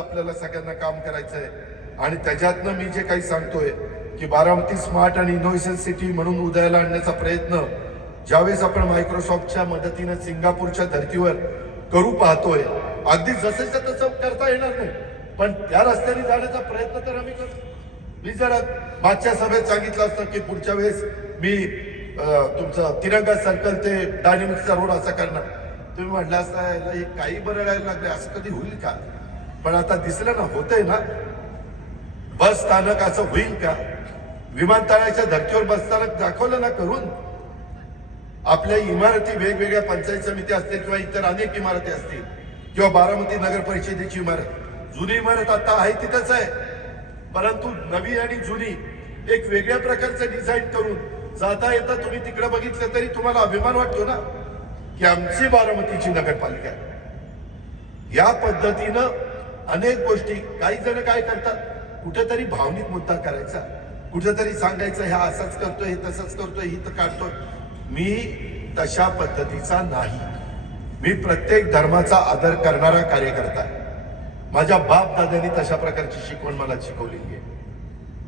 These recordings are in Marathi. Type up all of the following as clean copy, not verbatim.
आपल्याला सगळ्यांना काम करायचंय आणि त्याच्यातनं मी जे काही सांगतोय की बारामती स्मार्ट आणि इनोव्हेशन सिटी म्हणून उदयाला आणण्याचा प्रयत्न ज्यावेळेस आपण मायक्रोसॉफ्टच्या मदतीने सिंगापूरच्या धर्तीवर करू पाहतोय, अगदी जसंच्या तसं करता येणार नाही, पण त्या रस्त्याने जाण्याचा प्रयत्न तर आम्ही करतो. मी जरा मागच्या सभेत सांगितलं असतं की पुढच्या वेळेस मी तुमचं तिरंगा सर्कल ते डायनेमिक्सचा रोड असा करणार, तुम्ही म्हटलं असता हे काही बरं राहायला लागले, असं कधी होईल का? पण आता दिसलं ना, होतंय ना. बस स्थानक असं होईल का? विमानतळाच्या धर्तीवर बस स्थानक दाखवलं ना करून. आपल्या इमारती वेगवेगळ्या पंचायत समिती असतील किंवा इतर अनेक इमारती असतील किंवा बारामती नगर परिषदेची इमारत, जुनी इमारत आता आहे तिथंच आहे, परंतु नवी आणि जुनी एक वेगळ्या प्रकारचं डिझाईन करून जाता येता तुम्ही तिकडे बघितलं तरी तुम्हाला अभिमान वाटतो ना की आमची बारामतीची नगरपालिका. या पद्धतीनं अनेक गोष्टी, काही जण काय करतात, कुठेतरी भावनिक मुद्दा करायचा, कुठेतरी सांगायचं ह्या असंच करतोय, हे तसंच करतोय, ही तर काढतोय. मी तशा पद्धतीचा नाही. मी प्रत्येक धर्माचा आदर करणारा कार्यकर्ता आहे. माझ्या बाप दादांनी तशा प्रकारची शिकवण मला शिकवलेली आहे.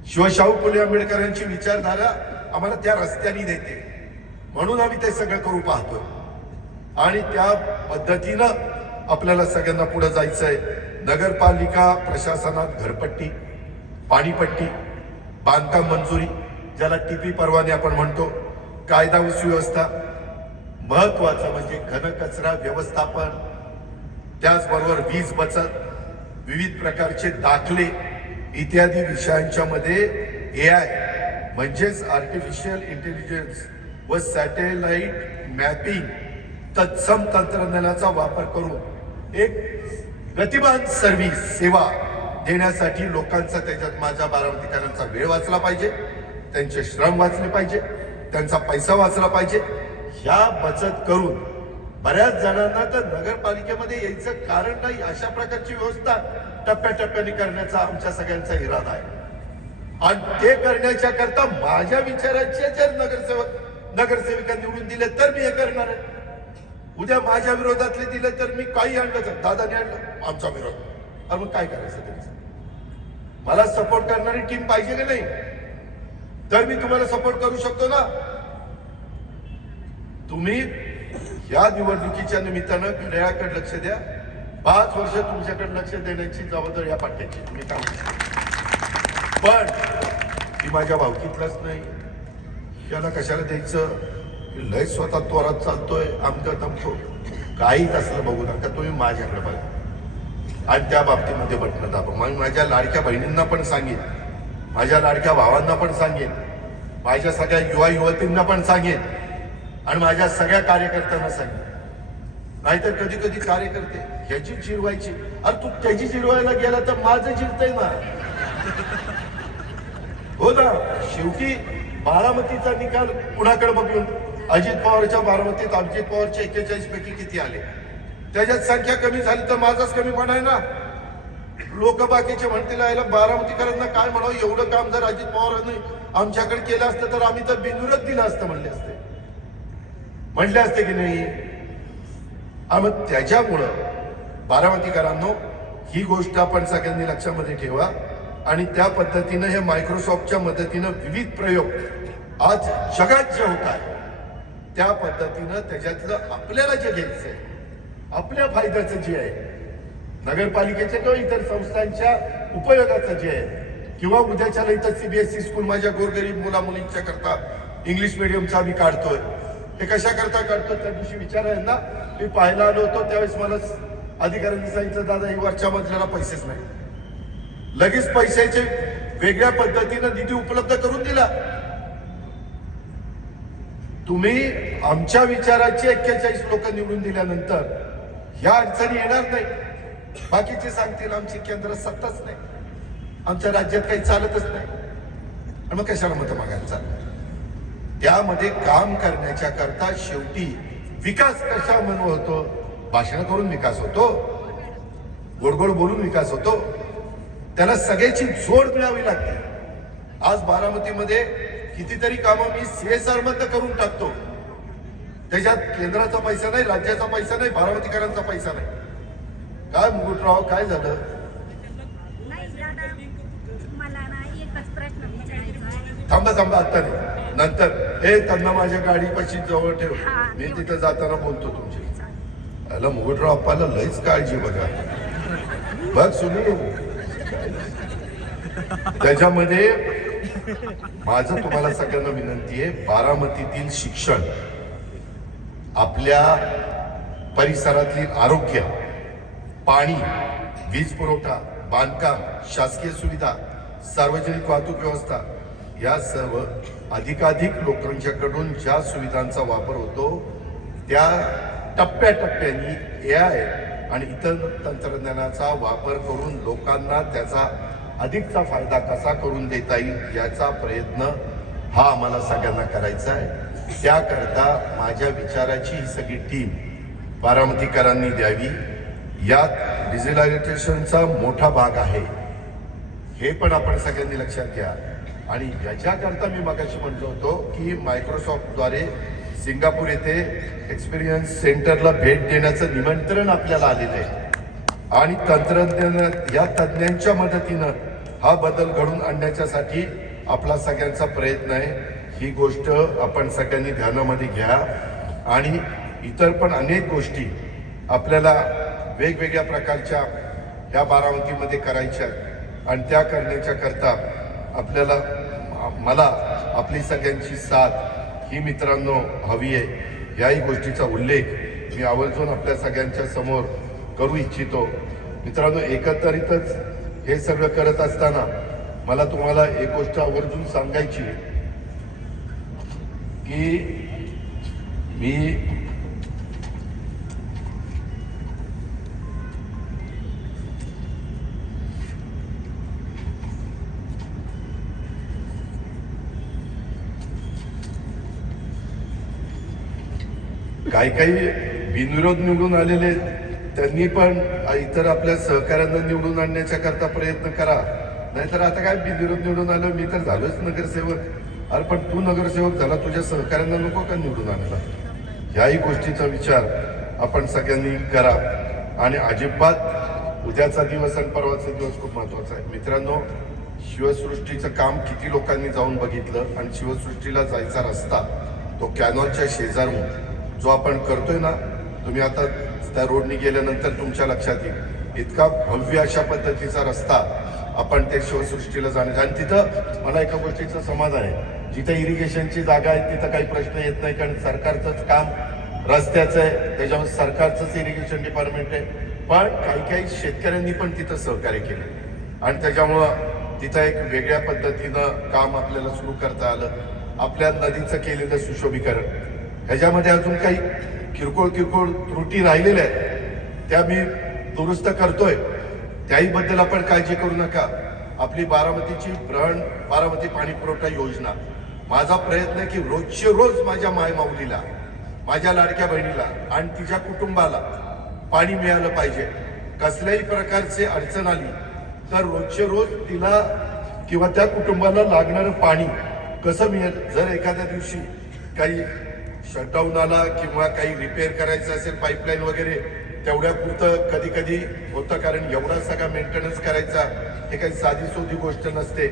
शिवशाहू फुले आंबेडकरांची विचारधारा आम्हाला त्या रस्त्याने देते, म्हणून आम्ही ते सगळं करू पाहतोय आणि त्या पद्धतीनं आपल्याला सगळ्यांना पुढे जायचंय. नगरपालिका प्रशासनात घरपट्टी, पाणीपट्टी, बांधकाम मंजुरी, ज्याला टीपी परवाने आपण म्हणतो, कायदा व सुव्यवस्था, महत्वाचं म्हणजे घनकचरा व्यवस्थापन, त्याचबरोबर वीज बचत, विविध प्रकारचे दाखले इत्यादी विषयांच्या मध्ये AI म्हणजेच आर्टिफिशियल इंटेलिजन्स व सॅटेलाइट मॅपिंग तत्सम तंत्रज्ञानाचा वापर करून एक गतिमान सर्व्हिस सेवा देण्यासाठी लोकांचा, त्याच्यात माझ्या बारामतीकरांचा वेळ वाचला पाहिजे, त्यांचे श्रम वाचले पाहिजे, त्यांचा पैसा वाचला पाहिजे. ह्या बचत करून बऱ्याच जणांना तर नगरपालिकेमध्ये यायचं कारण नाही, अशा प्रकारची व्यवस्था टप्प्याटप्प्याने करण्याचा आमच्या सगळ्यांचा इरादा आहे. आणि ते करण्याच्या करता माझ्या विचाराचे जर नगरसेविका निवडून दिले तर मी हे करणार आहे. उद्या माझ्या विरोधातले दिले तर मी काही आणलं तर दादाने आणलं आमचा विरोध, अरे मग काय करायचं त्याचं? मला सपोर्ट करणारी टीम पाहिजे की नाही? तर मी तुम्हाला सपोर्ट करू शकतो ना. तुम्ही या निवडणुकीच्या निमित्तानं घड्याळाकडे लक्ष द्या. 5 वर्ष तुमच्याकडे लक्ष देण्याची जबाबदारी या पाट्याची, तुम्ही काम. पण ती माझ्या भावकीतलाच नाही, याला कशाला द्यायचं, लय स्वतः तोरात चालतोय, आमचं तमतो, काहीच असलं बघू नका. तुम्ही माझ्याकडे बघा आणि त्या बाबतीमध्ये बटणं दाबा. मग माझ्या लाडक्या बहिणींना पण सांगेन, माझ्या लाडक्या भावांना पण सांगेन, माझ्या सगळ्या युवा युवतींना पण सांगेन आणि माझ्या सगळ्या कार्यकर्त्यांना सांगेन. नाहीतर कधी कधी कार्यकर्ते ह्याची जिरवायची, अरे तू त्याची जिरवायला गेला तर माझं जिरतंय ना. हो ना, शेवटी बारामतीचा निकाल कुणाकडे बघून, अजित पवारच्या बारामतीत अजित पवारच्या 41 पैकी किती आले, त्याच्यात संख्या कमी झाली तर माझाच कमीपणा आहे ना. लोक बाकीचे म्हणतील याला बारामतीकरांना काय म्हणावं, एवढं काम जर अजित पवारांनी आमच्याकडे केलं असतं तर आम्ही तर बिनविरोध दिलं असतं म्हणले असते की नाही. मग त्याच्यामुळं बारामतीकरांनो, ही गोष्ट आपण सगळ्यांनी लक्षामध्ये ठेवा आणि त्या पद्धतीनं हे मायक्रोसॉफ्टच्या मदतीनं विविध प्रयोग आज जगात जे होत आहे त्या पद्धतीनं त्याच्यातलं आपल्याला जे घ्यायचंय, आपल्या फायद्याचं जे आहे, नगरपालिकेच्या किंवा इतर संस्थांच्या उपयोगाचं जे आहे, किंवा उद्याच्याला इथं CBSE स्कूल माझ्या गोरगरीब मुला मुलींच्या करता इंग्लिश मिडियमचा आम्ही काढतोय. हे कशा करता काढतो? त्या दिवशी विचारायला ना, मी पाहायला आलो होतो त्यावेळेस मला अधिकाऱ्यांनी सांगितलं, दादा ही वरच्या मजल्याला पैसेच नाही. लगेच पैशाचे वेगळ्या पद्धतीनं निधी उपलब्ध करून दिला. तुम्ही आमच्या विचाराचे 41 लोक निवडून दिल्यानंतर ह्या अडचणी येणार नाही. बाकीचे सांगतील आमची केंद्र सत्ताच नाही, आमच्या राज्यात काही चालतच नाही, आणि मग कशाला मतं मागायला चाललं? त्यामध्ये काम करण्याच्या करता शेवटी विकास कशा म्हणून होतो? भाषण करून विकास होतो, गोडगोड बोलून विकास होतो, त्याला सगळ्याची जोड मिळावी लागते. आज बारामतीमध्ये कितीतरी कामं मी CSR मधनं करून टाकतो, त्याच्यात केंद्राचा पैसा नाही, राज्याचा पैसा नाही, बारामतीकरांचा पैसा नाही. काय मुकुटराव, काय झालं? थांबा आता नाही, नंतर हे त्यांना माझ्या गाडीपाशी जवळ ठेव, मी तिथं जाताना बोलतो तुमची. याला मुकुटराव अप्पाला लईच काळजी बघा. बघ सुनील, त्याच्यामध्ये माझं तुम्हाला सगळ्यांना विनंती आहे, बारामतीतील शिक्षण, आपल्या परिसरातील आरोग्य, पाणी, वीज पुरवठा, बांधकाम, शासकीय सुविधा, सार्वजनिक वाहतूक व्यवस्था, या सर्व अधिकाधिक लोकांच्याकडून ज्या सुविधांचा वापर होतो त्या टप्प्याटप्प्याने AI आणि इतर तंत्रज्ञानाचा वापर करून लोकांना त्याचा अधिकचा फायदा कसा करून देता येईल याचा प्रयत्न हा आम्हाला सगळ्यांना करायचा आहे. त्याकरता माझ्या विचाराची ही सगळी टीम बारामतीकरांनी द्यावी. यात डिजिटलायझेशनचा मोठा भाग आहे, हे पण आपण सगळ्यांनी लक्षात घ्या. आणि याच्याकरता मी मगाशी म्हटलो होतो की मायक्रोसॉफ्टद्वारे सिंगापूर येथे एक्सपिरियन्स सेंटरला भेट देण्याचं निमंत्रण आपल्याला आलेलं आहे आणि तंत्रज्ञान या तज्ज्ञांच्या मदतीनं हा बदल घडून आणण्याच्यासाठी आपला सगळ्यांचा प्रयत्न आहे. ही गोष्ट आपण सगळ्यांनी ध्यानामध्ये घ्या. आणि इतर पण अनेक गोष्टी आपल्याला वेगवेगळ्या प्रकारच्या ह्या बारामतीमध्ये करायच्या आणि त्या करण्याच्या करता आपल्याला मला आपली सगळ्यांची साथ ही मित्रांनो हवी आहे. याही गोष्टीचा उल्लेख मी आवर्जून आपल्या सगळ्यांच्या समोर करू इच्छितो. मित्रांनो, एकत्रितच हे सगळं करत असताना मला तुम्हाला एक गोष्ट आवर्जून सांगायची की मी काही बिनविरोध निवडून आलेले त्यांनी पण इतर आपल्या सहकाऱ्यांना निवडून आणण्याच्या करता प्रयत्न करा. नाहीतर आता काय बिनविरोध निवडून आलं, मी तर झालोच नगरसेवक. अरे पण तू नगरसेवक झाला, तुझ्या सहकाऱ्यांना नको का निवडून आणायला? ह्याही गोष्टीचा विचार आपण सगळ्यांनी करा. आणि अजिबात उद्याचा दिवस आणि परवाचा दिवस खूप महत्वाचा आहे. मित्रांनो, शिवसृष्टीचं काम किती लोकांनी जाऊन बघितलं आणि शिवसृष्टीला जायचा रस्ता तो कॅनॉलच्या शेजारून जो आपण करतोय ना, तुम्ही आता त्या रोडनी गेल्यानंतर तुमच्या लक्षात येईल इतका भव्य अशा पद्धतीचा रस्ता आपण ते शिवसृष्टीला जाण्याचा. आणि तिथं मला एका गोष्टीचं समाधान आहे, जिथं इरिगेशनची जागा आहे तिथं काही प्रश्न येत नाही, कारण सरकारचंच काम रस्त्याचं आहे, त्याच्यामुळे सरकारचंच इरिगेशन डिपार्टमेंट आहे. पण काही शेतकऱ्यांनी पण तिथं सहकार्य केलं आणि त्याच्यामुळं तिथं एक वेगळ्या पद्धतीनं काम आपल्याला सुरू करता आलं. आपल्या नदीचं केलेलं सुशोभीकरण, ह्याच्यामध्ये अजून काही किरकोळ त्रुटी राहिलेल्या आहेत, त्या मी दुरुस्त करतोय. त्याही बद्दल आपण काळजी करू नका. आपली बारामतीची बारामती पाणी पुरवठा योजना, माझा प्रयत्न आहे की रोजचे रोज माझ्या मायमाऊलीला, माझ्या लाडक्या बहिणीला आणि तिच्या कुटुंबाला पाणी मिळालं पाहिजे. कसल्याही प्रकारची अडचण आली तर रोजचे रोज तिला किंवा त्या कुटुंबाला लागणारं पाणी कसं मिळेल. जर एखाद्या दिवशी काही शटडाऊन आला किंवा काही रिपेअर करायचं असेल पाईपलाईन वगैरे, तेवढ्या पुरतं कधी कधी होतं, कारण एवढा सगळा मेंटेनन्स करायचा हे काही साधी सोधी गोष्ट नसते.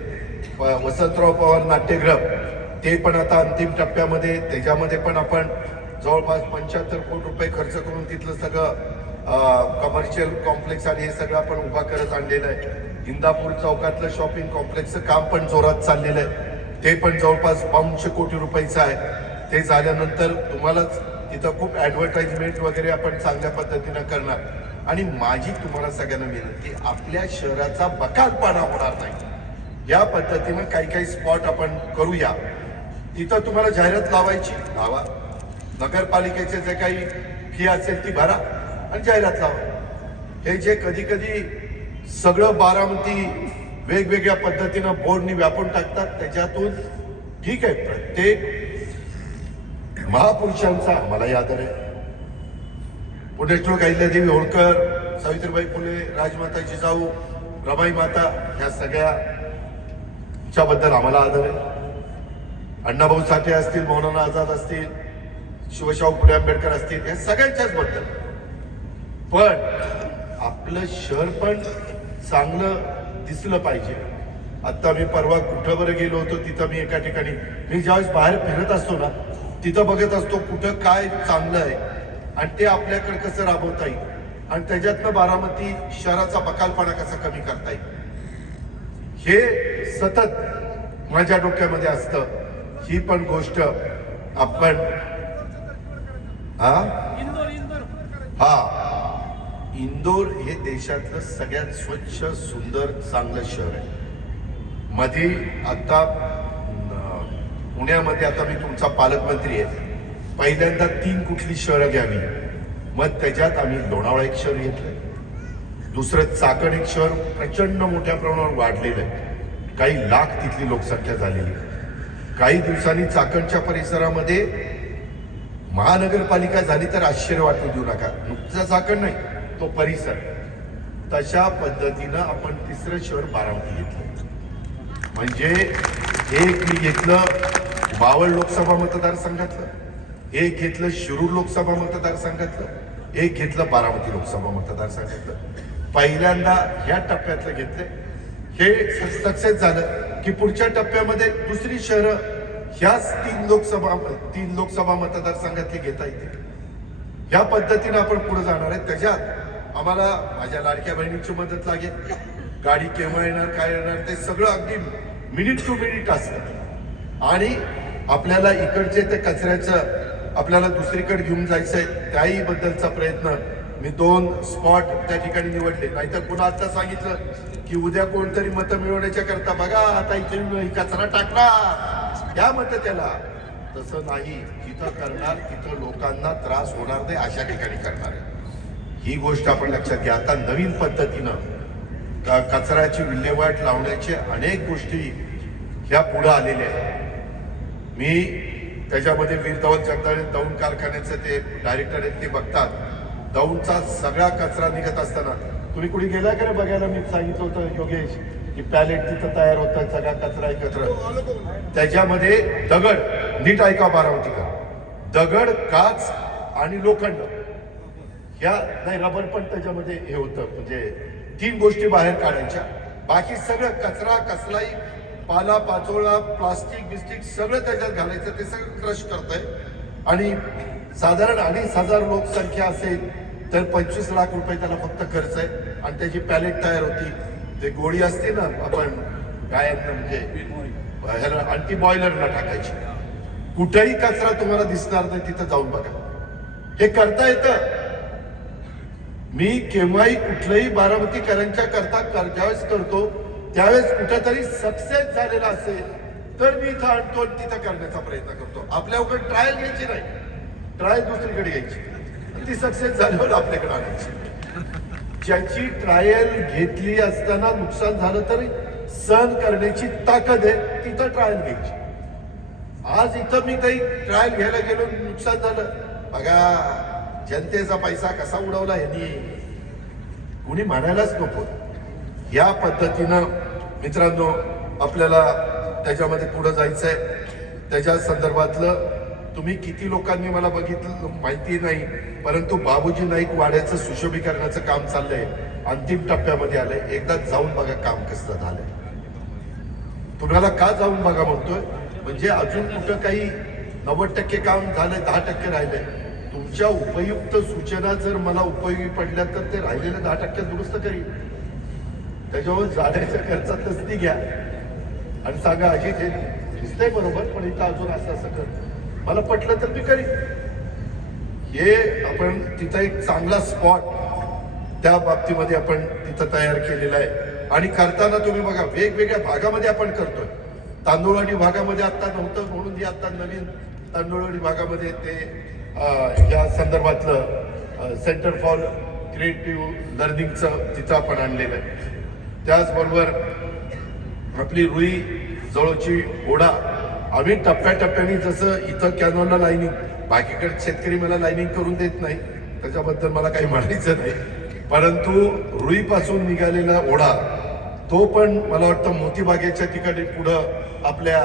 वसंतराव पवार नाट्यगृह ते पण आता अंतिम टप्प्यामध्ये, त्याच्यामध्ये पण आपण जवळपास 75 कोटी रुपये खर्च करून तिथलं सगळं कमर्शियल कॉम्प्लेक्स आणि हे सगळं आपण उभा करत आणलेलं आहे. इंदापूर चौकातलं शॉपिंग कॉम्प्लेक्सचं काम पण जोरात चाललेलं आहे, ते पण जवळपास 500 कोटी रुपयाचं आहे. ते झाल्यानंतर तुम्हालाच तिथं खूप ऍडव्हर्टाइजमेंट वगैरे आपण चांगल्या पद्धतीनं करणार. आणि माझी तुम्हाला सगळ्यांना विनंती, आपल्या शहराचा बकालपणा होणार नाही या पद्धतीनं काही स्पॉट आपण करूया. तिथं तुम्हाला जाहिरात लावायची लावा, नगरपालिकेचे जे काही फी असेल ती भरा आणि जाहिरात लावा. हे जे कधी सगळं बारामती वेगवेगळ्या पद्धतीनं बोर्डनी व्यापून टाकतात, त्याच्यातून ठीक आहे, प्रत्येक महापुरुषांचा मला याद आहे. पुण्यश्लोक अहिल्यादेवी होळकर, सावित्रीबाई फुले, राजमाता जिजाऊ, रमाई माता, ह्या सगळ्याच्या बद्दल आम्हाला आदर आहे. अण्णाभाऊ साठे असतील, मौलाना आझाद असतील, शिवशाहू फुले आंबेडकर असतील, या सगळ्यांच्याच बद्दल. पण आपलं शहर पण चांगलं दिसलं पाहिजे. आता मी परवा कुठं बरं गेलो होतो, तिथं मी एका ठिकाणी, मी ज्यावेळेस बाहेर फिरत असतो ना, तिथं बघत असतो कुठं काय चांगलं आहे आणि ते आपल्याकडे कसं राबवता येईल आणि त्याच्यातनं बारामती शहराचा बकालपणा कसा कमी करता येईल, हे सतत माझ्या डोक्यामध्ये असतं. ही पण गोष्ट आपण इंदोर हे देशातलं सगळ्यात स्वच्छ, सुंदर, चांगलं शहर आहे. मध्ये आता पुण्यामध्ये, आता मी तुमचा पालकमंत्री आहे, पहिल्यांदा 3 कुठली शहरं घ्यावी, मग त्याच्यात आम्ही लोणावळा एक शहर घेतलं, दुसरं चाकण एक शहर प्रचंड मोठ्या प्रमाणावर वाढलेलं आहे, काही लाख तिथली लोकसंख्या झालेली. काही दिवसांनी चाकणच्या परिसरामध्ये महानगरपालिका झाली तर आश्चर्य वाटू देऊ नका, नुकतं चाकण नाही, तो परिसर. तशा पद्धतीनं आपण 3रं शहर बारामती घेतलं. म्हणजे एक मी घेतलं मावळ लोकसभा मतदारसंघातलं, एक घेतलं शिरूर लोकसभा मतदारसंघातलं, एक घेतलं बारामती लोकसभा मतदारसंघातलं. पहिल्यांदा ह्या टप्प्यातलं घेतलंय. हे सक्सेस झालं की पुढच्या टप्प्यामध्ये दुसरी शहरं ह्याच 3 लोकसभा मतदारसंघातली घेता येतील. ह्या पद्धतीनं आपण पुढे जाणार आहे. त्याच्यात आम्हाला माझ्या लाडक्या बहिणीची मदत लागेल. गाडी केव्हा येणार, काय येणार, ते सगळं अगदी मिनिट टू मिनिट असतं. आणि आपल्याला इकडचे ते कचऱ्याचं आपल्याला दुसरीकडे घेऊन जायचंय, त्याही बद्दलचा प्रयत्न मी 2 स्पॉट त्या ठिकाणी निवडले. नाहीतर पुन्हा आता सांगितलं की उद्या कोणतरी मतं मिळवण्याच्या करता बघा आता इथे कचरा टाकला, या मत त्याला. तसं नाही, जिथं करणार तिथं लोकांना त्रास होणार नाही अशा ठिकाणी करणार आहे. ही गोष्ट आपण लक्षात घ्या. आता नवीन पद्धतीनं कचऱ्याची विल्हेवाट लावण्याचे अनेक गोष्टी ह्या पुढे आलेल्या आहेत. मी त्याच्यामध्ये वीर धवल जगदाळे दौंड कारखान्याचे ते डायरेक्टर आहेत, ते बघतात दौंडचा सगळा कचरा निघत असताना. तुम्ही कुठे गेला का रे बघायला? मी सांगितलं होतं योगेश की पॅलेट तिथं तयार होतात, सगळा कचरा एकत्र, त्याच्यामध्ये दगड, नीट ऐका बारामतीकर, दगड, काच आणि लोखंड, ह्या नाही रबर पण त्याच्यामध्ये हे होतं. म्हणजे 3 गोष्टी बाहेर काढायच्या, बाकी सगळं कचरा, कसलाही पाला पाचोळा, प्लास्टिक बिस्टिक सगळं त्याच्यात घालायचं, ते सगळं क्रश करतंय. आणि साधारण 2,500 लोकसंख्या असेल तर 25 लाख रुपये त्याला फक्त खर्च आहे. आणि त्याची पॅलेट तयार होती, ते गोळी असते ना आपण काय म्हणजे ह्याला अँटी बॉयलरला टाकायची. कुठेही कचरा तुम्हाला दिसणार नाही, तिथं जाऊन बघा, हे करता येतं. मी केव्हाही कुठलंही बारामतीकरांच्या करता ज्यावेळेस करतो त्यावेळेस कुठेतरी सक्सेस झालेला असेल तर मी इथं आणतो, तिथं करण्याचा प्रयत्न करतो. आपल्याकडे ट्रायल घ्यायची नाही, ट्रायल दुसरीकडे घ्यायची, ती सक्सेस झाल्यावर आपल्याकडे आणायची. ज्याची ट्रायल घेतली असताना नुकसान झालं तरी सहन करण्याची ताकद आहे, तिथं ट्रायल घ्यायची. आज इथं मी काही ट्रायल घ्यायला गेलो, नुकसान झालं, बघा जनतेचा पैसा कसा उडवला यांनी, कुणी म्हणायलाच नको. या पद्धतीनं मित्रांनो आपल्याला त्याच्यामध्ये पुढे जायचंय. त्याच्या संदर्भातलं तुम्ही किती लोकांनी मला बघितलं माहिती नाही, परंतु बाबूजी नाईक वाड्याचं सुशोभीकरणाचं काम चाललंय, अंतिम टप्प्यामध्ये आलंय. एकदा जाऊन बघा काम कसं झालंय. तुम्हाला का जाऊन बघा म्हणतोय, म्हणजे अजून कुठं काही 90% काम झालंय, 10% राहिलंय. तुमच्या उपयुक्त सूचना जर मला उपयोगी पडल्या तर ते राहिलेल्या 10% दुरुस्त करीन. त्याच्यावर जाण्याच्या खर्चातच ती घ्या आणि सांगा अजित हे दिसतंय बरोबर, पण इथं अजून असं कर, मला पटलं तर मी करीन. हे आपण तिथं एक चांगला स्पॉट त्या बाबतीमध्ये आपण तिथं तयार केलेला आहे. आणि करताना तुम्ही बघा वेगवेगळ्या भागामध्ये आपण करतोय. तांदूळवाडी भागामध्ये आता नव्हतं म्हणून ही आता नवीन तांदूळवाडी भागामध्ये ते या संदर्भातलं सेंटर फॉर क्रिएटिव्ह लर्निंगचं तिथं आपण आणलेलं आहे. त्याचबरोबर आपली रुई जवळची ओढा आम्ही टप्प्याटप्प्याने, जसं इथं कॅनॉलला लाईनिंग, बाकीकडे शेतकरी मला लाईनिंग करून देत नाही, त्याच्याबद्दल मला काही म्हणायचं नाही, परंतु रुईपासून निघालेला ओढा तो पण मला वाटतं मोतीबागेच्या ठिकाणी पुढं आपल्या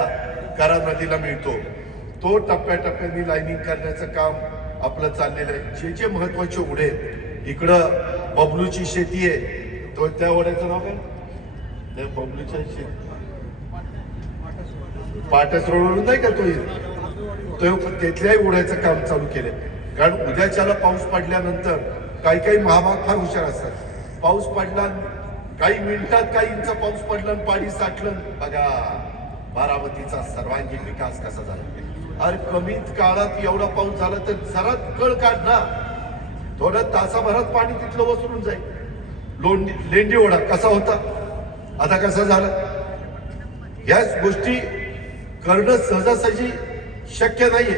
करा नदीला मिळतो. तो टप्प्याटप्प्याने लाईनिंग करण्याचं काम आपलं चाललेलं आहे. जे जे महत्वाचे ओढे इकडं बबलूची शेती आहे, तो त्या ओढ्याचं नाव काय, बबलूच्या शेती पाटस रोडवरून नाही का तो येईल, तो तिथल्याही ओढ्याचं काम चालू केलंय. कारण उद्याच्याला पाऊस पडल्यानंतर काही काही महाभाग फार हुशार असतात. पाऊस पडला, काही मिनिटात काही इंच पाऊस पडला आणि पाणी साठलं, बघा बारामतीचा सर्वांगीण विकास कसा झाला. अरे कमीत काळात एवढा पाऊस झाला तर जरा कळ काढ ना, थोड्या तासाभरात पाणी तिथलं वसरून जाईल. लेंडी ओढा कसा होता, आता कसा झाला. याच गोष्टी करणं सहजासहजी शक्य नाहीये,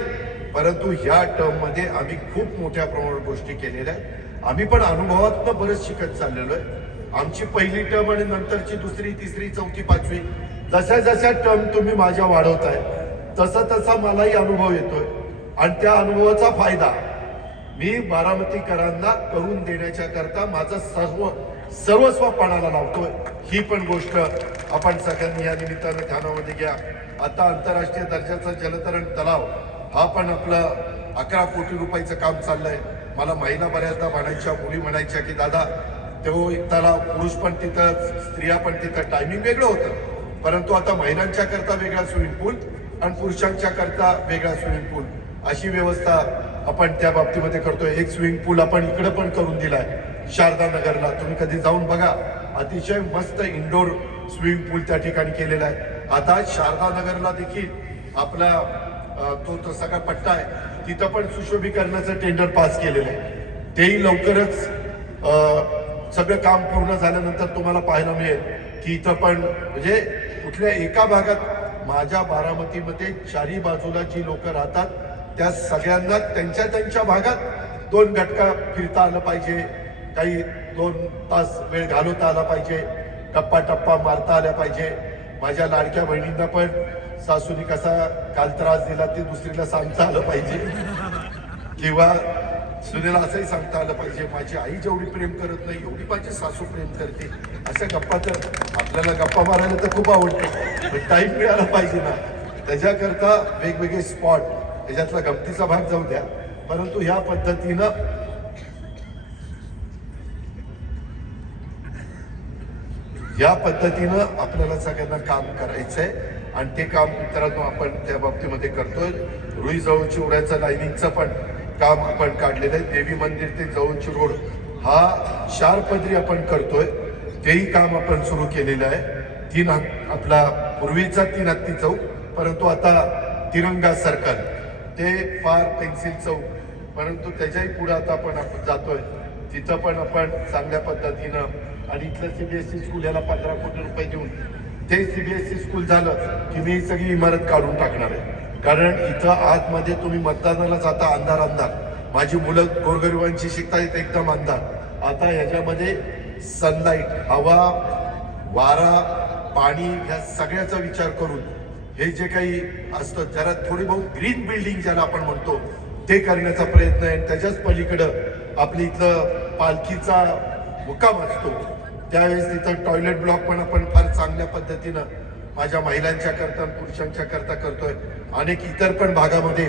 परंतु ह्या टर्म मध्ये आम्ही खूप मोठ्या प्रमाणात गोष्टी केलेल्या आहेत. आम्ही पण अनुभवातनं बरंच शिकत चाललेलो आहे. आमची पहिली टर्म आणि नंतरची दुसरी, तिसरी, चौथी, पाचवी, जशा जशा टर्म तुम्ही माझ्या वाढवताय तसा तसा मलाही अनुभव येतोय आणि त्या अनुभवाचा फायदा मी बारामतीकरांना करून देण्याच्या करता माझं सर्वस्व पणाला लावतोय. ही पण गोष्ट आपण सगळ्यांनी या निमित्तानं ध्यानामध्ये घ्या. आता आंतरराष्ट्रीय दर्जाचा जलतरण तलाव हा पण आपलं 11 कोटी रुपयाचं काम चाललंय. मला महिला बऱ्याचदा म्हणायच्या, मुली म्हणायच्या की दादा तो तलाव, पुरुष पण तिथं, स्त्रिया पण तिथं, टायमिंग वेगळं होतं, परंतु आता महिलांच्या करता वेगळा स्विमिंग पूल आणि पुरुषांच्या करता वेगळा स्विमिंग पूल, अशी व्यवस्था आपण त्या बाबतीमध्ये करतोय. एक स्विमिंग पूल आपण इकडे पण करून दिलाय शारदा नगरला, तुम्ही कधी जाऊन बघा. अतिशय मस्त इंडोर स्विमिंग पूल त्या ठिकाणी केलेला आहे. आता शारदा नगरला देखील आपला तो सगळा पट्टा आहे, तिथं पण सुशोभीकरणाचं टेंडर पास केलेलं आहे. तेही लवकरच सगळं काम पूर्ण झाल्यानंतर तुम्हाला पाहायला मिळेल की इथं पण म्हणजे कुठल्या एका भागात, माझ्या बारामतीमध्ये चारी बाजूला जी लोक राहतात त्या सगळ्यांना त्यांच्या त्यांच्या भागात 2 घटका फिरता आलं पाहिजे, काही 2 तास वेळ घालवता आला पाहिजे, टप्पा टप्पा मारता आल्या पाहिजे. माझ्या लाडक्या बहिणींना पण सासूनी कसा काल त्रास दिला ते दुसरीला सांगता आलं पाहिजे, किंवा सुनेला असंही सांगता आलं पाहिजे माझी आई जेवढी प्रेम करत नाही एवढी माझी सासू प्रेम करते. अशा गप्पा तर आपल्याला गप्पा मारायला तर खूप आवडते, टाईम मिळाला पाहिजे ना. त्याच्याकरता वेगवेगळे स्पॉट, त्याच्यातला गमतीचा भाग जाऊ द्या, परंतु ह्या पद्धतीनं आपल्याला सगळ्यांना काम करायचंय आणि ते काम मित्रांनो आपण त्या बाबतीमध्ये करतोय. रुई जवळची ओढ्याचं लाईनिंगचं पण काम आपण काढलेलं आहे. देवी मंदिर ते जवळची रोड हा 4 पदरी आपण करतोय, तेही काम आपण सुरू केलेलं आहे. आपला पूर्वीचा 3 हत्ती चौक, परंतु आता तिरंगा सर्कल ते फार पेन्सिल चौक, परंतु त्याच्याही पुढे आता आपण जातोय. तिथं पण आपण चांगल्या पद्धतीनं, आणि इथलं सीबीएसई स्कूल याला 15 कोटी रुपये देऊन ते सीबीएसई स्कूल झालं की मी सगळी इमारत काढून टाकणार आहे. कारण इथं आतमध्ये तुम्ही मतदानाला जाता अंधार, माझी मुलं गोरगरिबांची शिकतायत एकदम अंधार. आता ह्याच्यामध्ये सनलाईट, हवा, वारा, पाणी या सगळ्याचा विचार करून हे जे काही असतं जरा थोडी बहुत ग्रीन बिल्डिंग ज्याला आपण म्हणतो ते करण्याचा प्रयत्न आहे. त्याच्याच पलीकडं आपली इथलं पालखीचा मुक्काम असतो, त्यावेळेस तिथं टॉयलेट ब्लॉक पण आपण फार चांगल्या पद्धतीनं माझ्या महिलांच्या करता, पुरुषांच्या करता करतोय. अनेक इतर पण भागामध्ये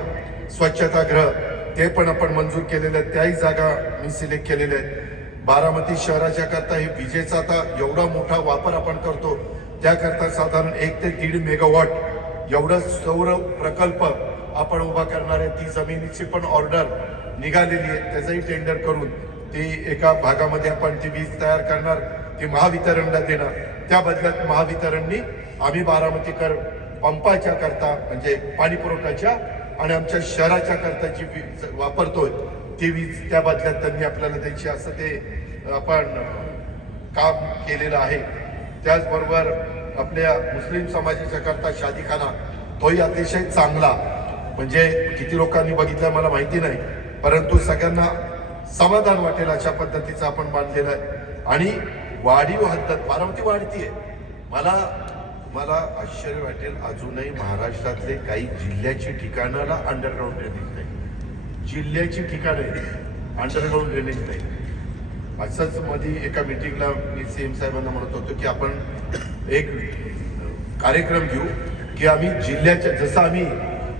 स्वच्छतागृह ते पण आपण मंजूर केलेले आहेत, त्याही जागा मी सिलेक्ट केलेल्या आहेत. बारामती शहराच्या करता हे विजेचा आता एवढा मोठा वापर आपण करतो, त्याकरता साधारण 1 ते 1.5 मेगावॉट एवढा सौर प्रकल्प आपण उभा करणार आहे. ती जमिनीची पण ऑर्डर निघालेली आहे, त्याचंही टेंडर करून ती एका भागामध्ये आपण ती वीज तयार करणार, ती महावितरणला देणार. त्या बदल्यात महावितरणनी आम्ही बारामतीकर पंपाच्या करता म्हणजे पाणी पुरवठ्याच्या आणि आमच्या शहराच्या करता जी वीज वापरतोय ती वीज त्या बदल्यात त्यांनी आपल्याला द्यायची, असं ते आपण काम केलेलं आहे. त्याचबरोबर आपल्या मुस्लिम समाजाच्या करता शादीखाना तोही अतिशय चांगला, म्हणजे किती लोकांनी बघितलं मला माहिती नाही, परंतु सगळ्यांना समाधान वाटेल अशा पद्धतीचं आपण बांधलेलं आहे. आणि वाढीव हद्दत बारामती वाढतीये. मला आश्चर्य वाटेल, अजूनही महाराष्ट्रातले काही जिल्ह्याची ठिकाणाला अंडरग्राऊंड ड्रेनेज नाही, जिल्ह्याची ठिकाणे अंडरग्राऊंड ड्रेनेज नाही. असंच मध्ये एका मिटिंगला मी सीएम साहेबांना म्हणत होतो की आपण एक कार्यक्रम घेऊ की आम्ही जिल्ह्याच्या, जसं आम्ही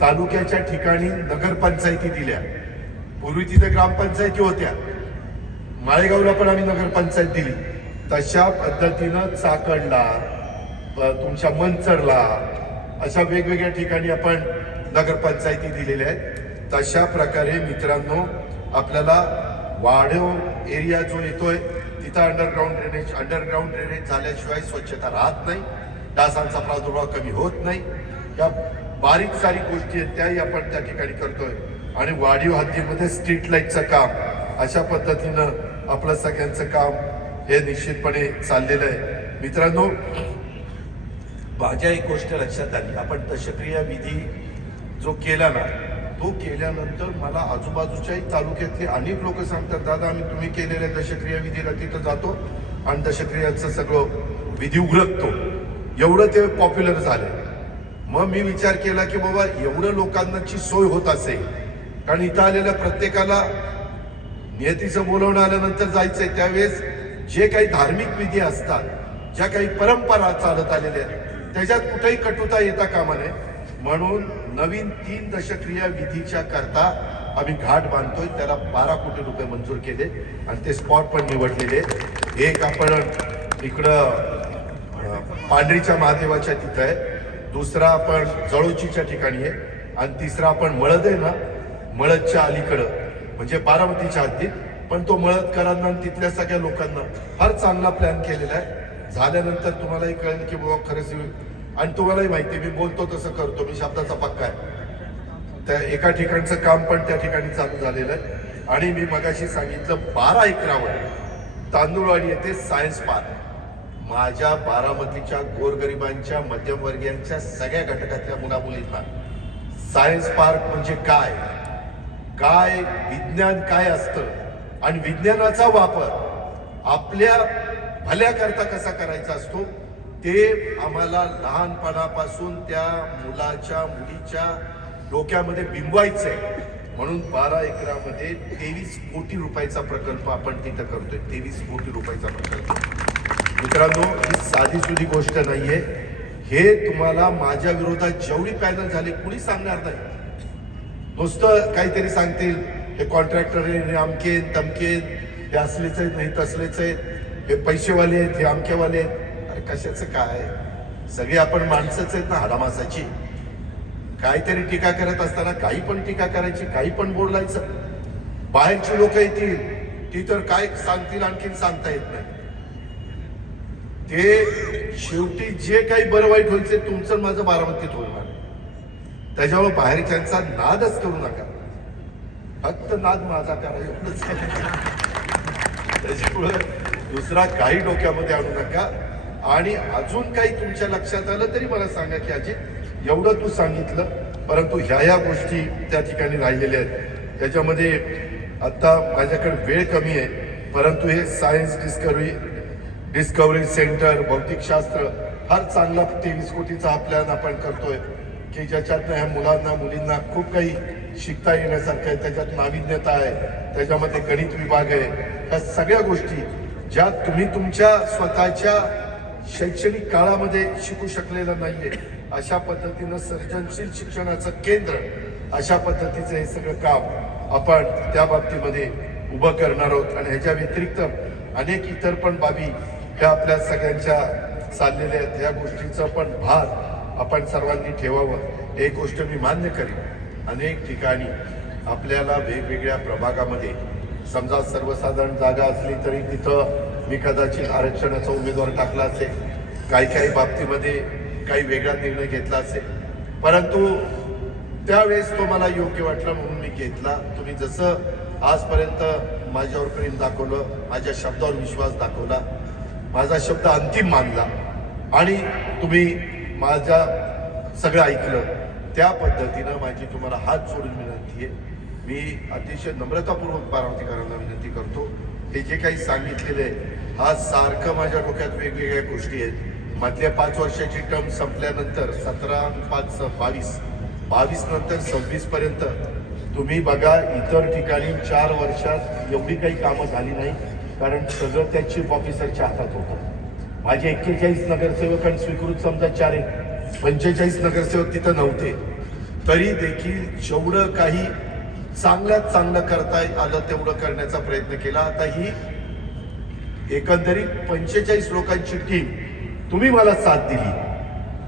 तालुक्याच्या ठिकाणी नगरपंचायती दिल्या, पूर्वी तिथे ग्रामपंचायती होत्या, माळेगावला पण आम्ही नगरपंचायत दिली, तशा पद्धतीनं चाकडला, तुमच्या मंचरला, अशा वेगवेगळ्या ठिकाणी आपण नगरपंचायती दिलेल्या आहेत. तशा प्रकारे मित्रांनो आपल्याला वाढीव एरिया जो येतोय तिथं अंडरग्राऊंड ड्रेनेज झाल्याशिवाय स्वच्छता राहत नाही, डासांचा प्रादुर्भाव कमी होत नाही. या बारीक सारीक गोष्टी आहेत त्याही आपण त्या ठिकाणी करतोय. आणि वाढीव हद्दीमध्ये स्ट्रीट लाईटचं काम अशा पद्धतीनं आपलं सगळ्यांचं काम हे निश्चितपणे चाललेलं आहे. मित्रांनो, माझ्या एक गोष्ट लक्षात आली, आपण दशक्रिया विधी जो केला ना, तो केल्यानंतर मला आजूबाजूच्याही तालुक्यातले अनेक लोक सांगतात, दादा आम्ही तुम्ही केलेल्या दशक्रिया विधीला तिथं जातो आणि दशक्रियाचं सगळं विधी उघडतो. एवढं ते पॉप्युलर झालं. मग मी विचार केला की बाबा एवढं लोकांची सोय होत असेल, कारण इथं आलेल्या प्रत्येकाला नियतीचं बोलवणं आल्यानंतर जायचंय, त्यावेळेस जे काही धार्मिक विधी असतात, ज्या काही परंपरा चालत आलेल्या आहेत, त्याच्यात कुठेही कटुता येता कामा नये. म्हणून नवीन 3 दशक्रिया विधीच्या करता आम्ही घाट बांधतोय. त्याला 12 कोटी रुपये मंजूर केले आणि ते स्पॉट पण निवडलेले. एक आपण इकडं पांढरीच्या महादेवाच्या तिथं आहे, दुसरा आपण जळोचीच्या ठिकाणी आहे आणि तिसरा आपण मळद आहे ना, मळदच्या अलीकडं म्हणजे बारामतीच्या हद्दीत. पण तो मळदकरांना तिथल्या सगळ्या लोकांना फार चांगला प्लॅन केलेला आहे. झाल्यानंतर तुम्हालाही कळेल की बाबा खरंच, आणि तुम्हालाही माहिती मी बोलतो तसं करतो, मी शब्दाचा पक्का आहे. त्या एका ठिकाणचं काम पण त्या ठिकाणी चालू झालेलं आहे. आणि मी मगाशी सांगितलं 12 एकरावर तांदूळवाडी येथे सायन्स पार्क, माझ्या बारामतीच्या गोरगरिबांच्या मध्यमवर्गीयांच्या सगळ्या घटकातल्या मुलामुलींना सायन्स पार्क म्हणजे काय, काय विज्ञान काय असतं आणि विज्ञानाचा वापर आपल्या भल्याकरता कसा करायचा असतो ते आम्हाला लहानपणापासून त्या मुलाच्या मुलीच्या डोक्यामध्ये बिंबवायचंय. म्हणून 12 एकरामध्ये 23 कोटी रुपयाचा प्रकल्प आपण तिथं करतोय. 23 कोटी रुपयाचा प्रकल्प. मित्रांनो, ही साधी सुधी गोष्ट नाहीये. हे तुम्हाला माझ्या विरोधात जेवढी पॅनल झाले कुणी सांगणार नाही. नुसतं काहीतरी सांगतील, हे कॉन्ट्रॅक्टर हे अमकेन तमकेन, हे असलेच आहेत नाही तसलेच आहेत, हे पैसेवाले आहेत, हे अमकेवाले आहेत. अरे कशाचं काय, सगळी आपण माणसंच आहेत ना हाडामासाची. काहीतरी टीका करत असताना काही पण टीका करायची, काही पण बोलायचं. बाहेरची लोक येतील ती तर काय सांगतील आणखीन सांगता येत नाही. ते शेवटी जे काही बरं वाईट होईल ते तुमचं माझं बारामतीत होणार. त्याच्यामुळे बाहेरच्यांचा नादच करू नका, फक्त नाद माझा करा एवढंच. त्याच्यामुळं दुसरा काही डोक्यामध्ये आणू नका. आणि अजून काही तुमच्या लक्षात आलं तरी मला सांगा की अजित एवढं तू सांगितलं, परंतु ह्या गोष्टी त्या ठिकाणी राहिलेल्या आहेत. त्याच्यामध्ये आता माझ्याकडे वेळ कमी आहे, परंतु हे सायन्स डिस्कवरी सेंटर, भौतिकशास्त्र फार चांगला 23 कोटीचा हा प्लॅन आपण करतोय की ज्याच्यातनं ह्या मुलांना मुलींना खूप काही शिकता येण्यासारखं आहे. त्याच्यात नाविन्यता आहे, त्याच्यामध्ये गणित विभाग आहे. ह्या सगळ्या गोष्टी ज्या तुम्ही तुमच्या स्वतःच्या शैक्षणिक काळामध्ये शिकू शकलेला नाहीये, अशा पद्धतीनं सर्जनशील शिक्षणाचं केंद्र, अशा पद्धतीचं हे सगळं काम आपण त्या बाबतीमध्ये उभं करणार आहोत. आणि ह्याच्या व्यतिरिक्त अनेक इतर पण बाबी ह्या आपल्या सगळ्यांच्या चाललेल्या आहेत. ह्या गोष्टीचं पण भार आपण सर्वांनी ठेवावं. एक गोष्ट मी मान्य करेन, अनेक ठिकाणी आपल्याला वेगवेगळ्या प्रभागामध्ये समजा सर्वसाधारण जागा असली तरी तिथं मी कदाचित आरक्षणाचा उमेदवार टाकला असेल, काही बाबतीमध्ये काही वेगळा निर्णय घेतला असेल, परंतु त्यावेळेस तो मला योग्य वाटला म्हणून मी घेतला. तुम्ही जसं आजपर्यंत माझ्यावर प्रेम दाखवलं, माझ्या शब्दावर विश्वास दाखवला, माझा शब्द अंतिम मानला आणि तुम्ही माझा सगळं ऐकलं, त्या पद्धतीनं माझी तुम्हाला हात जोडून विनंती आहे. मी अतिशय नम्रतापूर्वक बारामतीकरांना विनंती करतो, हे जे काही सांगितलेलं आहे हा सारखं माझ्या डोक्यात वेगवेगळ्या गोष्टी आहेत. मधल्या 5 वर्षाची टर्म संपल्यानंतर 17-5-22 नंतर 26 पर्यंत तुम्ही बघा, इतर ठिकाणी 4 वर्षात एवढी काही कामं झाली नाही, कारण सगळं त्या चीफ ऑफिसरच्या हातात होतं. माझे 41 नगरसेवक आणि स्वीकृत समजा 4 45 नगरसेवक तिथं नव्हते, तरी देखील जेवढं काही चांगल्यात चांगलं करता आलं तेवढं करण्याचा प्रयत्न केला. आता ही एकंदरीत 45 लोकांची टीम तुम्ही मला साथ दिली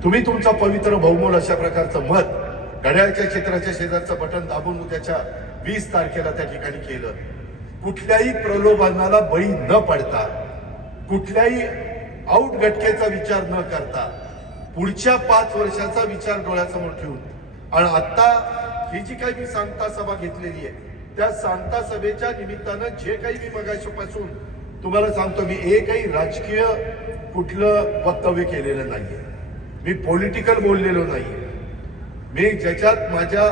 तुम्ही तुमचं पवित्र बहुमोल अशा प्रकारचं मत घड्याळच्या चित्राच्या शेजारचं बटन दाबून उद्याच्या 20 तारखेला त्या ठिकाणी केलं. कुठल्याही प्रलोभनाला बळी न पडता, कुठल्याही आउट घटकेचा विचार न करता, पुढच्या 5 वर्षाचा विचार डोळ्यासमोर ठेवून, आणि आता ही जी काही मी सांगता सभा घेतलेली आहे त्या सांगता सभेच्या निमित्तानं जे काही मी मगाशीपासून तुम्हाला सांगतो, मी एकही राजकीय कुठलं वक्तव्य केलेलं नाहीये, मी पॉलिटिकल बोललेलो नाहीये. मी ज्याच्यात माझ्या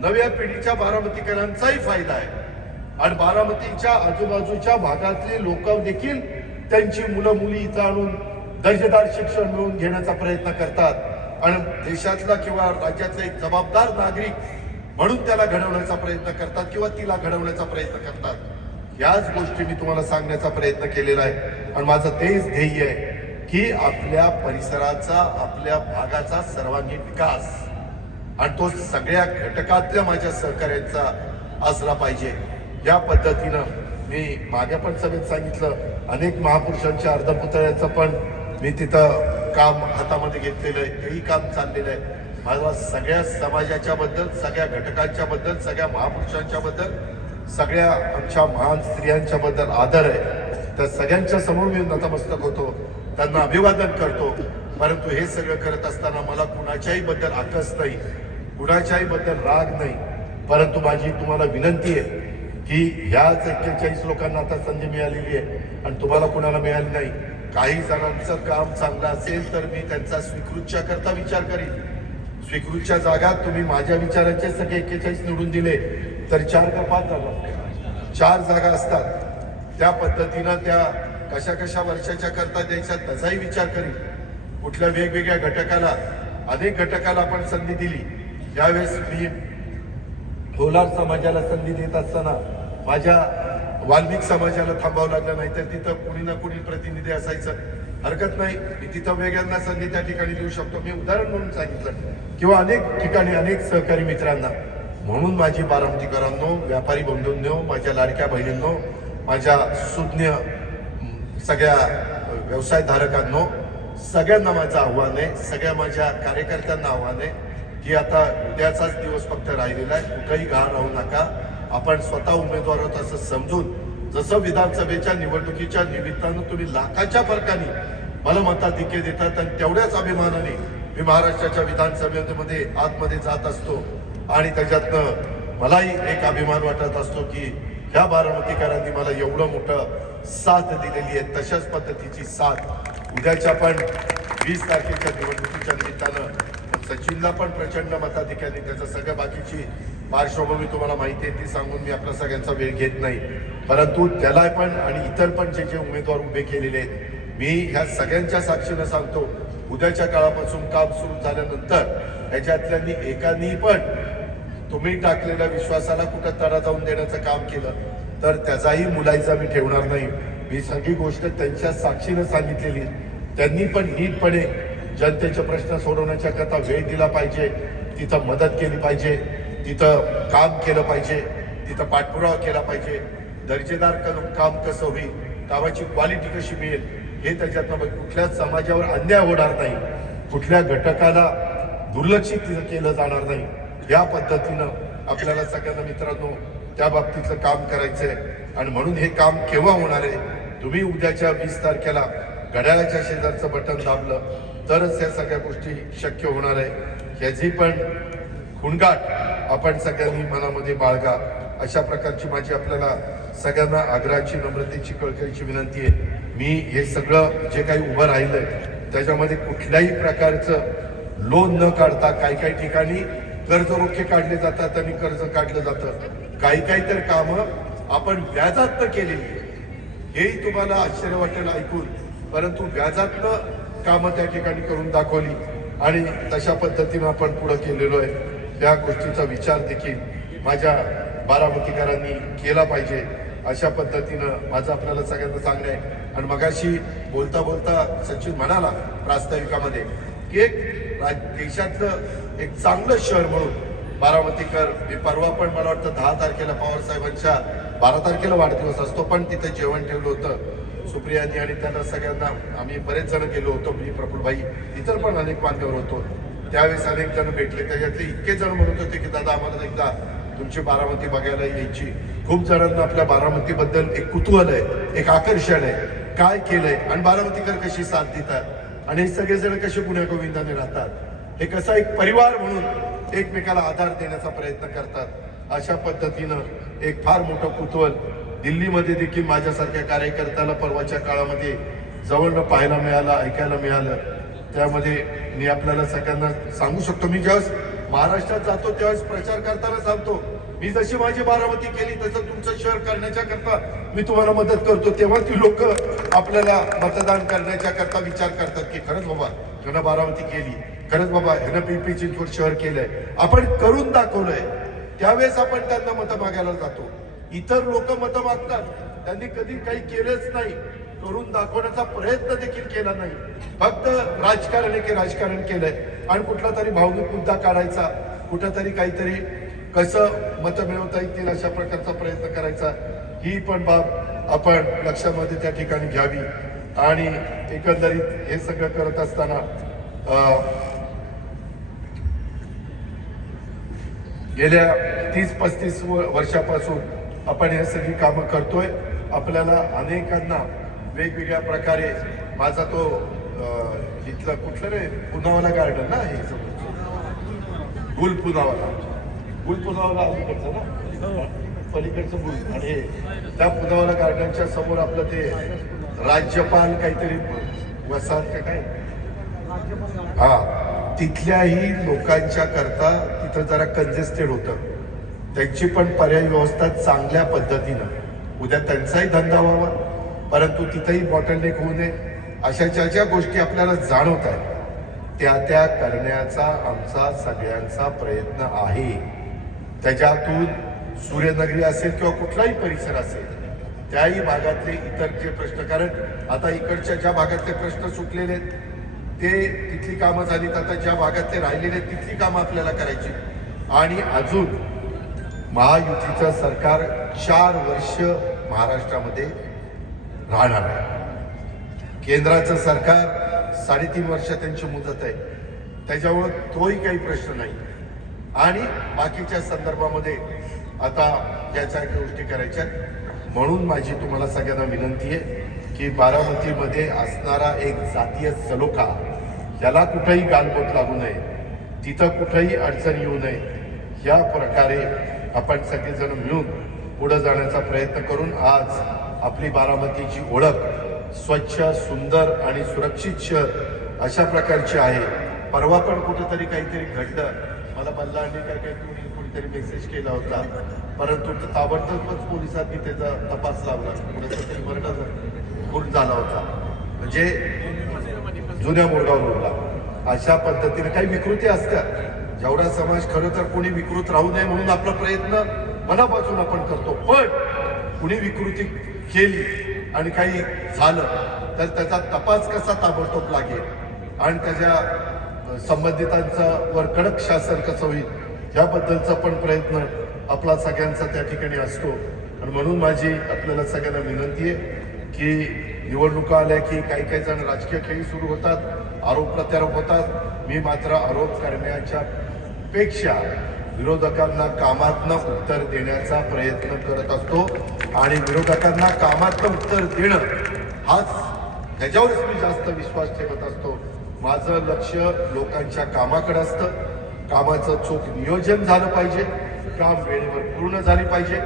नव्या पिढीच्या बारामतीकरांचाही फायदा आहे आणि बारामतीच्या आजूबाजूच्या भागातले लोक देखील त्यांची मुलं मुली इथं आणून दर्जेदार शिक्षण मिळवून घेण्याचा प्रयत्न करतात आणि देशातला किंवा राज्यातला एक जबाबदार नागरिक म्हणून त्याला घडवण्याचा प्रयत्न करतात किंवा तिला घडवण्याचा प्रयत्न करतात. याच गोष्टी मी तुम्हाला सांगण्याचा प्रयत्न केलेला आहे आणि माझं तेच ध्येय आहे की आपल्या परिसराचा, आपल्या भागाचा सर्वांगीण विकास आणि तो सगळ्या घटकातल्या माझ्या सहकार्यांचा असला पाहिजे. या पद्धतीनं मी मागे पण सभेत सांगितलं, अनेक महापुरुषांच्या अर्धपुतळ्याचं पण मी तिथं काम हातामध्ये घेतलेलं आहे, तेही काम चाललेलं आहे. माझा सगळ्या समाजाच्या बद्दल, सगळ्या घटकांच्या बद्दल, सगळ्या महापुरुषांच्या बद्दल, सगळ्या आमच्या महान स्त्रियांच्या बद्दल आदर आहे. त्या सगळ्यांच्या समोर मी नतमस्तक होतो, त्यांना अभिवादन करतो. परंतु हे सगळं करत असताना मला कुणाच्याही बद्दल आकस नाही, कुणाच्याही बद्दल राग नाही. परंतु माझी तुम्हाला विनंती आहे की ह्याच 41 लोकांना आता संधी मिळालेली आहे आणि तुम्हाला कुणाला मिळाली नाही. काही जणांचं काम चांगलं असेल तर मी त्यांचा स्वीकृतच्या करता विचार करीन. स्वीकृतच्या जागा तुम्ही माझ्या विचारांचे सगळे 41 निवडून दिले तर 4 का 5 जागा, 4 जागा असतात. त्या पद्धतीनं त्या कशा कशा वर्षाच्या करता द्यायच्या त्याचाही विचार करीन. कुठल्या वेगवेगळ्या घटकाला, अनेक घटकाला आपण संधी दिली. यावेळेस मी होलार समाजाला संधी देत असताना माझ्या वाल्मिक समाजाला थांबावं लागलं, नाही तर तिथं कुणी ना कुणी प्रतिनिधी असायचं. हरकत नाही, मी तिथं वेगळ्यांना संधी त्या ठिकाणी देऊ शकतो. मी उदाहरण म्हणून सांगितलं किंवा अनेक ठिकाणी अनेक सहकारी मित्रांना. म्हणून माझी बारामतीकरांनो, व्यापारी बंधूंनो, माझ्या लाडक्या बहिणींनो, माझ्या सुज्ञ सगळ्या व्यवसायधारकांनो, सगळ्यांना माझं आव्हान आहे, सगळ्या माझ्या कार्यकर्त्यांना आव्हान आहे की आता उद्याचाच दिवस फक्त राहिलेला आहे. कुठेही घाण राहू नका. आपण स्वतः उमेदवार आहोत असं समजून, जसं विधानसभेच्या निवडणुकीच्या निमित्तानं तुम्ही लाखाच्या फरकाने मला मताधिक्य देतात आणि तेवढ्याच अभिमानाने मी महाराष्ट्राच्या विधानसभेमध्ये आतमध्ये जात असतो आणि त्याच्यातनं मलाही एक अभिमान वाटत असतो की ह्या बारामतीकरांनी मला एवढं मोठं साथ दिलेली आहे. तशाच पद्धतीची साथ उद्याच्या पण 20 तारखेच्या निवडणुकीच्या निमित्तानं सचिनला पण प्रचंड मताधिक्याने, त्याचं सगळं बाकीची पार्श्वभूमी तुम्हाला माहिती आहे ती सांगून मी आपला सगळ्यांचा वेळ घेत नाही. परंतु त्याला पण आणि इतर पण जे जे उमेदवार उभे केलेले आहेत, मी ह्या सगळ्यांच्या साक्षीनं सांगतो, उद्याच्या काळापासून काम सुरू झाल्यानंतर ह्याच्यातल्यांनी एकानी पण तुम्ही टाकलेल्या विश्वासाला कुठं तडा जाऊन देण्याचं काम केलं तर त्याचाही मुलायचा मी ठेवणार नाही. मी सगळी गोष्ट त्यांच्या साक्षीनं सांगितलेली. त्यांनी पण नीटपणे जनतेचे प्रश्न सोडवण्याच्या करता वेळ दिला पाहिजे, तिथं मदत केली पाहिजे, तिथं काम केलं पाहिजे, तिथं पाठपुरावा केला पाहिजे. दर्जेदार काम कसं होईल, कामाची क्वालिटी कशी मिळेल हे त्याच्यातनं कुठल्याच समाजावर अन्याय होणार नाही, कुठल्या घटकाला दुर्लक्षित केलं जाणार नाही. या पद्धतीनं आपल्याला सगळ्यांना मित्रांनो त्या बाबतीतलं काम करायचंय आणि म्हणून हे काम केव्हा होणार आहे, तुम्ही उद्याच्या 20 तारखेला घड्याळाच्या शेजारचं बटन दाबलं तरच या सगळ्या गोष्टी शक्य होणार आहे. ह्याची पण खुणगाट आपण सगळ्यांनी मनामध्ये बाळगा, अशा प्रकारची माझी आपल्याला सगळ्यांना आग्रहाची, नम्रतेची, कळकळीची विनंती आहे. मी हे सगळं जे काही उभं राहिलंय त्याच्यामध्ये कुठल्याही प्रकारचं लोन न काढता, काही ठिकाणी कर्ज रोखे काढले जातात आणि कर्ज काढलं जातं, काही तर कामं आपण व्याजातनं केलेली आहे. हेही तुम्हाला आश्चर्य वाटेल ऐकून, परंतु व्याजातनं कामं त्या ठिकाणी करून दाखवली आणि तशा पद्धतीनं आपण पुढे केलेलो आहे. त्या गोष्टीचा विचार देखील माझ्या बारामतीकरांनी केला पाहिजे, अशा पद्धतीनं माझं आपल्याला सगळ्यांना सांगणं आहे. आणि मगाशी बोलता बोलता सचिन म्हणाला प्रास्ताविकामध्ये की एक देशातलं एक चांगलं शहर म्हणून बारामतीकर. मी परवा पण मला वाटतं 10 तारखेला पवार साहेबांच्या 12 तारखेला वाढदिवस असतो, पण तिथे जेवण ठेवलं होतं. सुप्रियांनी आणि त्यांना सगळ्यांना आम्ही बरेच जण गेलो होतो, मी प्रफुल्लभाई इतर पण अनेक मान्यवर होतो. त्यावेळेस अनेक जण भेटले, त्याच्यातले इतके जण म्हणत होते की दादा आम्हाला एकदा तुमची बारामती बघायला यायची. खूप जणांना आपल्या बारामतीबद्दल एक कुतूहल आहे, एक आकर्षण आहे, काय केलंय आणि बारामतीकर कशी साथ देतात आणि हे सगळेजण कसे गुण्यागोविंदाने राहतात, हे कसा एक परिवार म्हणून एकमेकाला आधार देण्याचा प्रयत्न करतात. अशा पद्धतीनं एक फार मोठं कुतूहल दिल्लीमध्ये देखील माझ्यासारख्या कार्यकर्त्याला परवाच्या काळामध्ये जवळनं पाहायला मिळालं, ऐकायला मिळालं. त्यामध्ये मी आपल्याला सगळ्यांना सांगू शकतो, मी ज्यावेळेस महाराष्ट्रात जातो त्यावेळेस प्रचार करताना सांगतो, मी जशी माझी बारामती केली तसं तुमचं शहर करण्याच्या करता मी तुम्हाला मदत करतो. तेव्हा ती लोक आपल्याला मतदान करण्याच्या करता विचार करतात की खरंच बाबा ह्यानं बारामती केली, खरंच बाबा ह्यानं पिंपरी चिंचवड शहर केलंय, आपण करून दाखवलंय. त्यावेळेस आपण त्यांना मतं मागायला जातो. इतर लोक मतं मागतात, त्यांनी कधी काही केलंच नाही, करून दाखवण्याचा प्रयत्न देखील केला नाही. फक्त राजकारण आहे की राजकारण केलंय आणि कुठला तरी भावनिक मुद्दा काढायचा, कुठंतरी काहीतरी कसं मतं मिळवता येतील अशा प्रकारचा प्रयत्न करायचा. ही पण बाब आपण लक्षामध्ये त्या ठिकाणी घ्यावी. आणि एकंदरीत हे सगळं करत असताना गेल्या 30-35 वर्षापासून आपण हे सगळी कामं करतोय. आपल्याला अनेकांना वेगवेगळ्या प्रकारे माझा तो इथलं कुठलं रे पुनावाला गार्डन ना, हे गुलपुनावाला अलीकडचं ना, पलीकडचं गुल, आणि त्या पुनावाला गार्डनच्या समोर आपलं ते राज्यपाल काहीतरी वसाहत का काय, हा, तिथल्याही लोकांच्या करता तिथं जरा कंजेस्टेड होतं. त्यांची पण पर्यायी व्यवस्था चांगल्या पद्धतीनं उद्या त्यांचाही धंदा व्हावा, परंतु तिथंही बॉटलनेक होऊ नये. अशा ज्या गोष्टी आपल्याला जाणवत आहेत त्या करण्याचा आमचा सगळ्यांचा प्रयत्न आहे. त्याच्यातून सूर्यनगरी असेल किंवा कुठलाही परिसर असेल त्याही भागातले इतर जे प्रश्न, कारण आता इकडच्या ज्या भागातले प्रश्न सुटलेले आहेत ते तिथली कामं झालीत, आता ज्या भागातले राहिलेले आहेत तिथली कामं आपल्याला करायची. आणि अजून महायुतीचं सरकार 4 वर्ष महाराष्ट्रामध्ये राहणार आहे. केंद्राचं सरकार 3.5 वर्ष त्यांची मुदत आहे, त्याच्यामुळे तोही काही प्रश्न नाही. आणि बाकीच्या संदर्भामध्ये आता याच्या गोष्टी करायच्या. म्हणून माझी तुम्हाला सगळ्यांना विनंती आहे की बारामतीमध्ये असणारा एक जातीय सलोखा याला कुठेही गालबोट लागू नये, तिथं कुठेही अडचण येऊ नये. या प्रकारे आपण सगळेजण मिळून पुढे जाण्याचा प्रयत्न करून आज आपली बारामतीची ओळख स्वच्छ, सुंदर आणि सुरक्षित शहर अशा प्रकारची आहे. परवा पण कुठेतरी काहीतरी घडलं, मला बल्लांनी काय कुणीतरी मेसेज केला होता, परंतु ताबडतोबच पोलिसांनी त्याचा तपास लावला, कुणाचा तरी मर्डर खून झाला होता, म्हणजे जुन्या मोरगाव रोडला. अशा पद्धतीने काही विकृती असतात. जेवढा समाज खरं तर कोणी विकृत राहू नये म्हणून आपला प्रयत्न मनापासून आपण करतो, पण कुणी विकृती केली आणि काही झालं तर त्याचा तपास कसा ताबडतोब लागेल आणि त्याच्या संबंधितांचा वर कडक शासन कसं होईल याबद्दलचा पण प्रयत्न आपला सगळ्यांचा त्या ठिकाणी असतो. आणि म्हणून माझी आपल्याला सगळ्यांना विनंती आहे की निवडणुका आल्या की काही जण राजकीय खेळी सुरू होतात, आरोप प्रत्यारोप होतात. मी मात्र आरोप करण्याच्या पेक्षा विरोधकांना कामातनं उत्तर देण्याचा प्रयत्न करत असतो आणि विरोधकांना कामातनं उत्तर देणं हाच त्याच्यावरच मी जास्त विश्वास ठेवत असतो. माझं लक्ष लोकांच्या कामाकडे असतं. कामाचं चोख नियोजन झालं पाहिजे, काम वेळेवर पूर्ण झाली पाहिजे,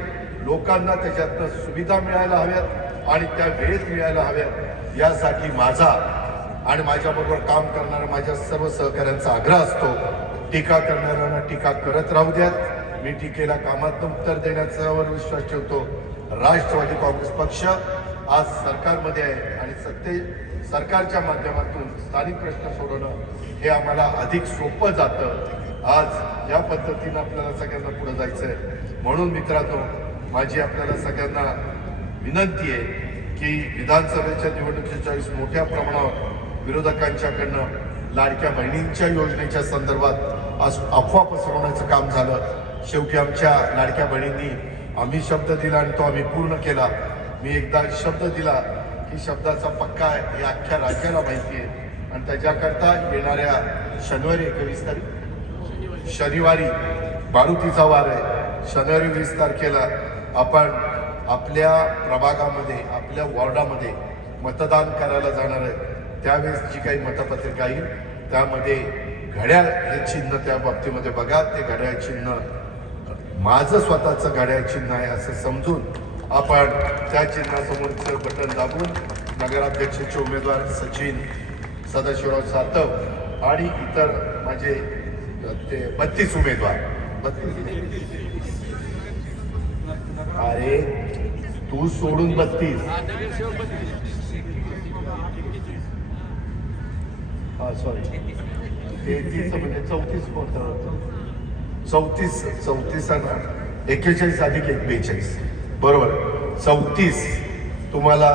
लोकांना त्याच्यातनं सुविधा मिळायला हव्यात आणि त्या वेळेत मिळायला हव्यात. यासाठी माझा आणि माझ्याबरोबर काम करणाऱ्या माझ्या सर्व सहकाऱ्यांचा आग्रह असतो. टीका करणाऱ्यांना टीका करत राहू द्यात. मी टीकेला कामात उत्तर देण्याच्यावर विश्वास ठेवतो. राष्ट्रवादी काँग्रेस पक्ष आज सरकारमध्ये आहे आणि सरकारच्या माध्यमातून स्थानिक प्रश्न सोडवणं हे आम्हाला अधिक सोपं जातं. आज या पद्धतीनं आपल्याला सगळ्यांना पुढे जायचं आहे. म्हणून मित्रांनो, माझी आपल्याला सगळ्यांना विनंती आहे की विधानसभेच्या निवडणुकीच्या वेळेस मोठ्या प्रमाणावर विरोधकांच्याकडनं लाडक्या बहिणींच्या योजनेच्या संदर्भात आज अफवा पसरवण्याचं काम झालं. शेवटी आमच्या लाडक्या बहिणींनी आम्ही शब्द दिला आणि तो आम्ही पूर्ण केला. मी एकदा शब्द दिला ही शब्दाचा पक्का आहे हे अख्ख्या राज्याला माहिती आहे. आणि त्याच्याकरता येणाऱ्या शनिवारी 21 तारीख शनिवारी मारुतीचा वार आहे. शनिवारी 20 तारखेला आपण आपल्या प्रभागामध्ये आपल्या वॉर्डामध्ये मतदान करायला जाणार आहे. त्यावेळेस जी काही मतपत्रिका येईल त्यामध्ये घड्याळ हे चिन्ह त्या बाबतीमध्ये बघा. ते घड्याळ चिन्ह माझं स्वतःचं घड्याळ चिन्ह आहे असं समजून आपण त्या चिन्हासमोरचं बटन दाबून नगराध्यक्षाचे उमेदवार सचिन सदाशिवराव सातव आणि इतर माझे ते 32 उमेदवार 32 अरे तू सोडून 32 हा सॉरी 33 म्हणजे 34 कोणतं 34 ना 41 अधिक 42 बरोबर 34 तुम्हाला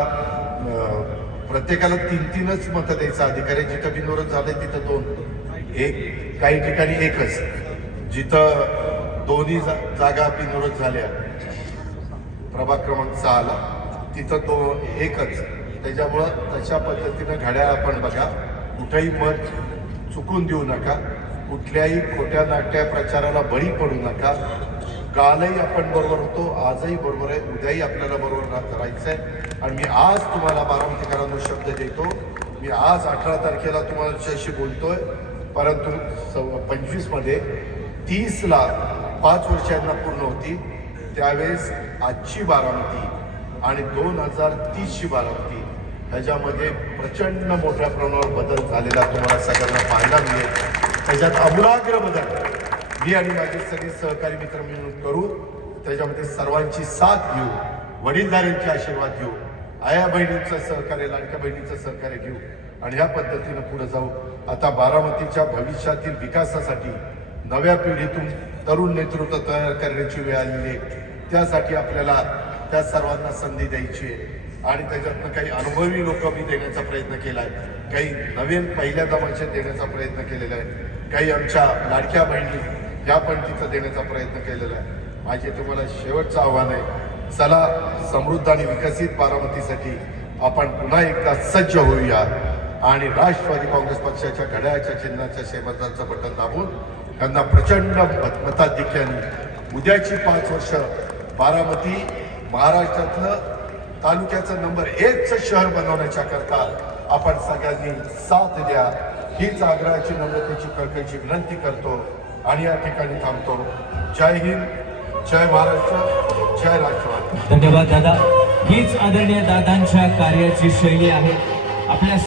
प्रत्येकाला 3-3च मतं द्यायचा अधिकार आहे. जिथं बिनविरोध झालंय तिथं 2 एक काही ठिकाणी एकच जिथं दोन्ही जागा बिनविरोध झाल्या प्रभाग क्रमांक 6ला तिथं एकच. त्याच्यामुळं तशा पद्धतीनं घड्याळ आपण बघा. कुठेही मत चुकून देऊ नका. कुठल्याही खोट्या नाट्या प्रचाराला बळी पडू नका. कालही आपण बरोबर होतो आजही बरोबर आहे उद्याही आपल्याला बरोबर राहायचं आहे. आणि मी आज तुम्हाला बारामतीकरांना शब्द देतो. मी आज 18 तारखेला तुमच्याशी बोलतोय परंतु 25 मध्ये 30ला 5 वर्षांना पूर्ण होती त्यावेळेस आजची बारामती आणि 2030ची बारामती ह्याच्यामध्ये प्रचंड मोठ्या प्रमाणावर बदल झालेला तुम्हाला सगळ्यांना पाहायला मिळेल. त्याच्यात आमूलाग्र बदल मी आणि माझे सगळे सहकारी मित्र मिळून करू. त्याच्यामध्ये सर्वांची साथ घेऊ वडीलधाऱ्यांचे आशीर्वाद घेऊ आया बहिणींचं सहकार्य लाडक्या बहिणीचं सहकार्य घेऊ आणि ह्या पद्धतीनं पुढे जाऊ. आता बारामतीच्या भविष्यातील विकासासाठी नव्या पिढीतून तरुण नेतृत्व तयार करण्याची वेळ आलेली आहे. त्यासाठी आपल्याला त्या सर्वांना संधी द्यायची आहे आणि त्याच्यातनं काही अनुभवी लोक मी देण्याचा प्रयत्न केला आहे. काही नवीन पहिल्या दमाचे देण्याचा प्रयत्न केलेला आहे. काही आमच्या लाडक्या बहिणी या पण तिथं देण्याचा प्रयत्न केलेला आहे. माझे तुम्हाला शेवटचं आव्हान आहे चला समृद्ध आणि विकसित बारामतीसाठी आपण पुन्हा एकदा सज्ज होऊया आणि राष्ट्रवादी काँग्रेस पक्षाच्या घड्याळाच्या चिन्हाच्या शेवटचं बटन दाबून त्यांना प्रचंड मताधिक्याने उद्याची 5 वर्ष बारामती महाराष्ट्रातलं तालुक्याचं नंबर 1चं शहर बनवण्याच्या करता आपण सगळ्यांनी साथ द्या हीच आग्रहाची नम्रतेची कळकळीची विनंती करतो आणि या ठिकाणी थांबतो. जय हिंद जय महाराष्ट्र जय राष्ट्रवादी. धन्यवाद दादा. हीच आदरणीय दादांच्या कार्याची शैली आहे. आपल्या